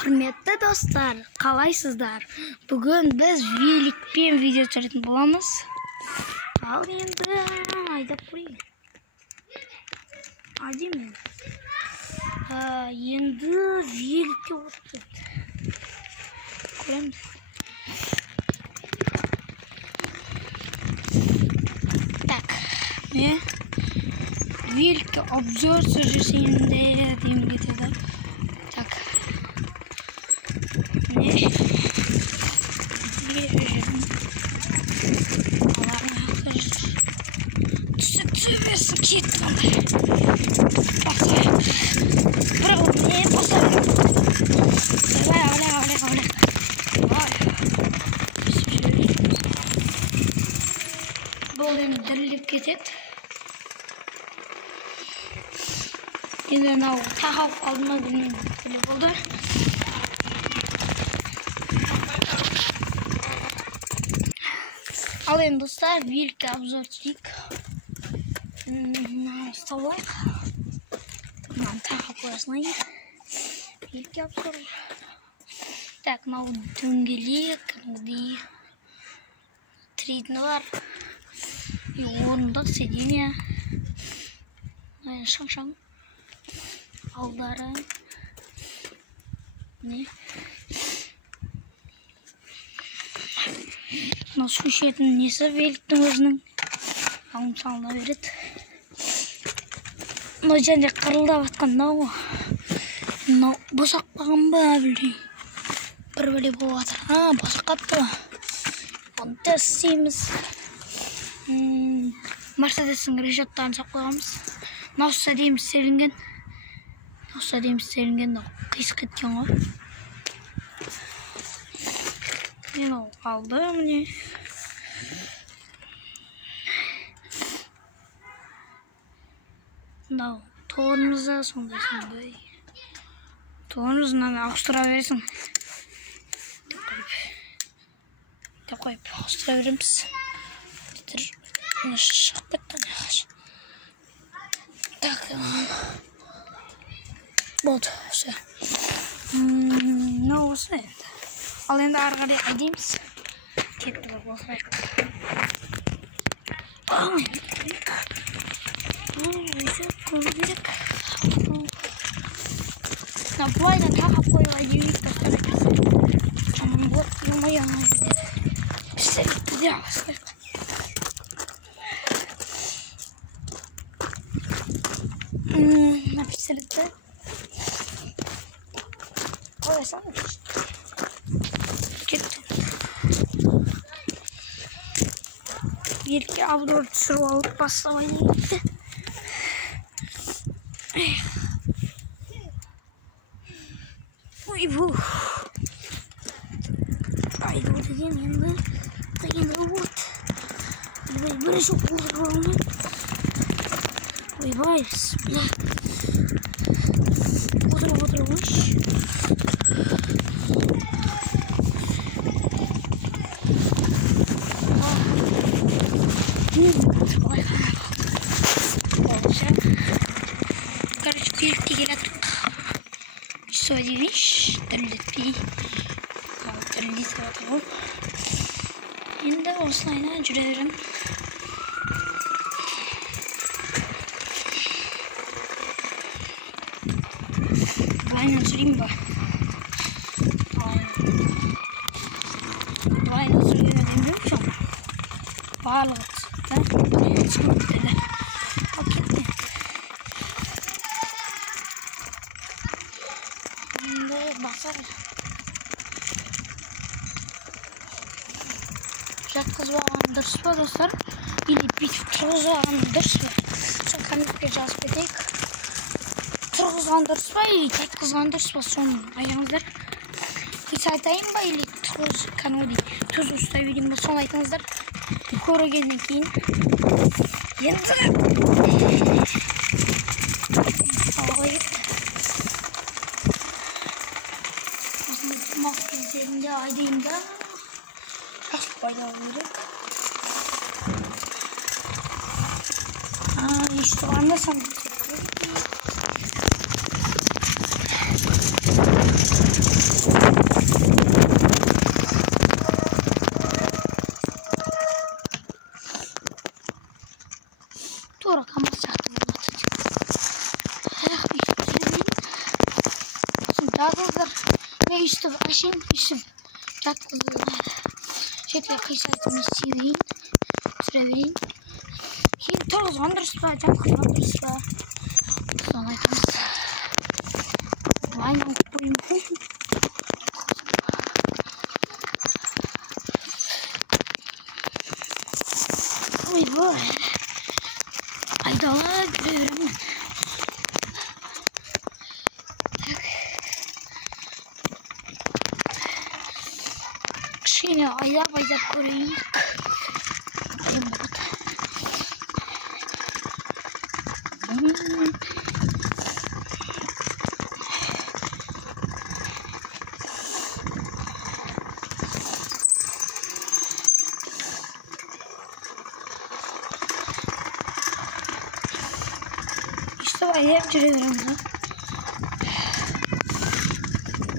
Құрметті достар, қалайсыздар? Бүгін біз великпен видео түсіретін боламыз. Ал енді айдап қойын. Айдайын. Енді великке отырды. Көреміз. Так, мен великке обзор түсірсем деймін кетеді. Так. Түсірсін кетті ондай. Бұл енді діріліп кетеді. Енді мынау тағалып қалды ма білмеймін болды. Ал енді достар, великке обзор түсірейік. Ұсталайық. Мынаны тағып қойсынайық. Великке обзор. Так, мынау дөңгелек, тридіні бар. Орындық сиденье. Шаң-шаң. Алдары. Не? Мынау су ішетін несі великтің өзінің. Алым салына береді. Мынау және қырылдап атқан мынау босақ қалған ба білмеймін. Бір бәле болып жатыр. Босақ қапты. Оны тест істейміз. Мерседестің решеттарын сап қойғанбыз. Мынау сәдеміз селінген. Қисық кеткен ғой. Мен ол қалды міне. Мынау торымызда сондай. Торымыздан ауыстыра бересің. Деп қойып ауыстыра береміз. Шығып кетті. Так. Болды. Все. Мынау осы енді. Ал енді ары қарай айдаймыз. Кетті ғой осылай. Бұлайдан тағап қойып айдайық достар. Вот, емай-емай жетеді. Пістелетті де алысылайық. Пістелетті. Қойсам кетті. Великке обзор түсіріп алып бастамай кетті. Ой-бу. Айду деген енді вот. Бірі жоқ болды ғалымын. Ойбай, бля. Отыр, өш. Короче, великке келатырық. Что деймеш, дірілдетпей. Дірілдетіп жатыр ғой. Енді осылайна жүре берем. Бұлайна жүрейін ба? Бұлайна жүрген өдемден жоқ. Барлығы түсіпті. Шығып кетеді. Ал кетті. Енді басар. Жатқызып алған дұрыс па достар? Или бүйтіп тұрғызып алған дұрыс па? Сол комментке жазып кетейік. Тұрғызған дұрыс па, или жатқызған дұрыс па, соны айтыңыздар. Hiç айтайын ба, или тұз ұстай берейін ба, соны айтыңыздар. Көргеннен кейін. Енді алға кетті. Осының тұмақ кездерінде айдайын да. Жақсы пайдалы берек. Еш тұрғанда санды. Yazыңыздар. Мен үстіп ашайын, үстіп жатқызып шетке қисайтын істейін, түсіре берейін. Кейін тұрғызған дұрыс па, жатқызған дұрыс па, соны айтамыз. Айналып қоймын. Ойбой, айдала жүремін. Кішкене айдап көрейін. Ayıp duruyorum da.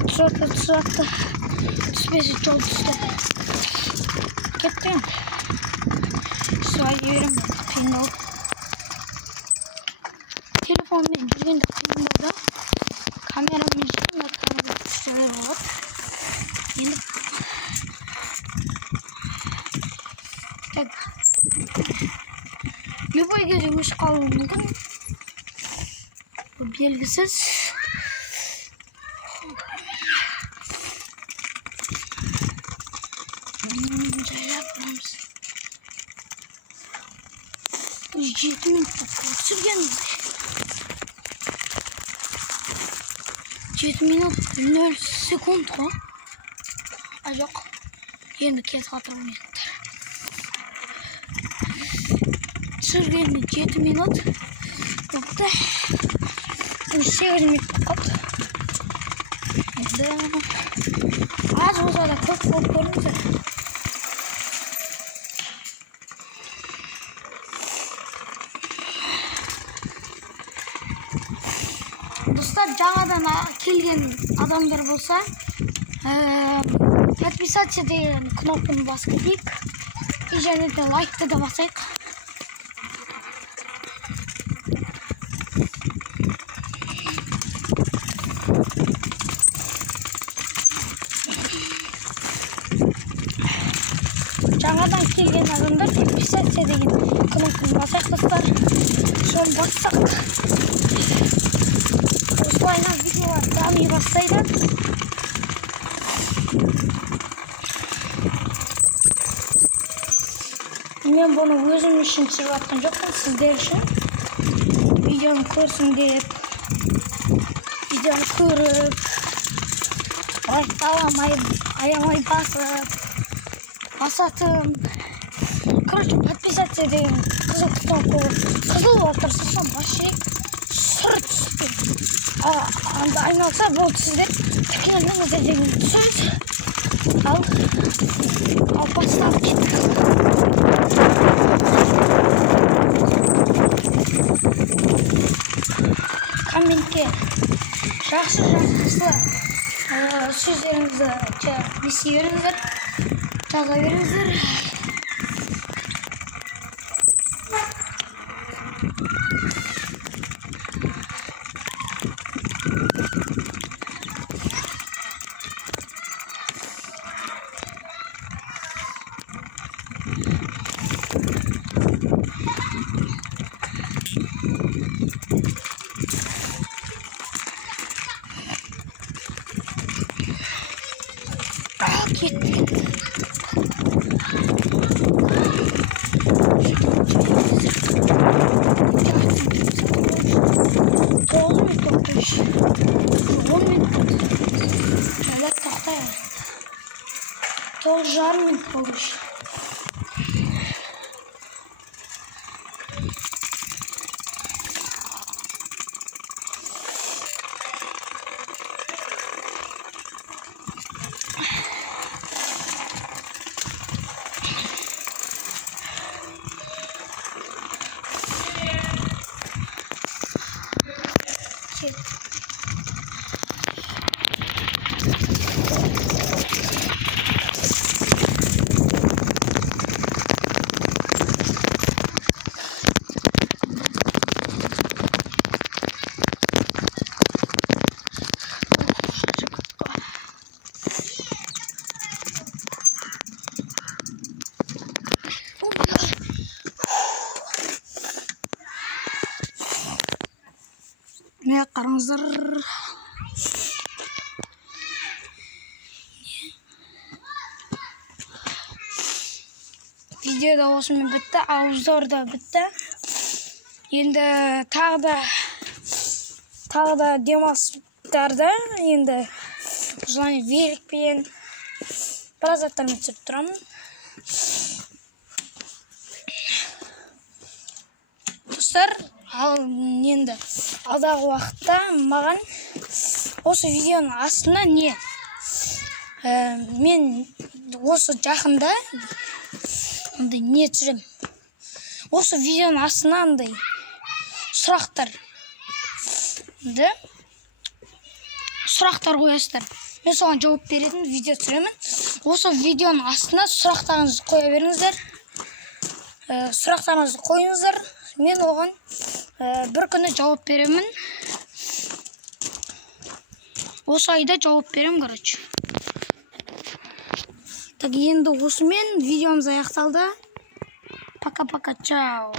Tuzakta. Spesi çok düştü. Gittim. Sayıyorum da. Pinol. Telefonun üzerinde pinolda. Kameranın üzerinde kamera tuşları var. Yeni. Tak. Любой gözümüz kalındı. Bu belgisiz. Yapmamız. 7 minut sürgenmiş. 7 minut 0 sekund o. Yok. 20 kez hatırlamıyorlar. Sürgenmiş 7 minut. Yoktu. 8 minut kaldı. Az olsa da çok görünce. Dostlar, жаңадан келген адамдар болса, подписаться деген кнопканы басып кетейік. Және де лайкты да басайық. Жаңадан келген адамдар подписаться деген кнопканы басайық достар. Соны бассақ. Осылайынан видеолар дами бастайды. Мен бұны өзім үшін түсіріп жатқан жоқпын, сіздер үшін. Видеоны көрсін деп, видеоны көріп, лайкталамай, аямай басатын. Короче, подписаться деген қызыл кнопка қызыл болып тұрса, сон вообще сұр түсті. Айналса болды сіздер тіркеліңіздер деген сөз. Ал бастап кеттік. Комментке жақсы сөздеріңізді ести беріңіздер, жаза беріңіздер. Жарым минут қалдыш. видео да осымен бітті, ауыздар да бітті. Енді тағы да демалыстарда енді желание великпен біраз заттармен түсіріп тұрамын. Достар, енді алдағы уақытта маған осы видеоның астына мен осы жақында не түсірем. Осы видеоның астына сұрақтар қоясыздар. Мен соған жауап беретін видео түсіремін. Осы видеоның астына сұрақтарыңызды қоя беріңіздер. Сұрақтарыңызды қойыңыздар. Мен оған бір күні жауап беремін. Осы айда жауап берем, короче. Так, енді осымен видеомыз аяқталды. Пока-пока, чао.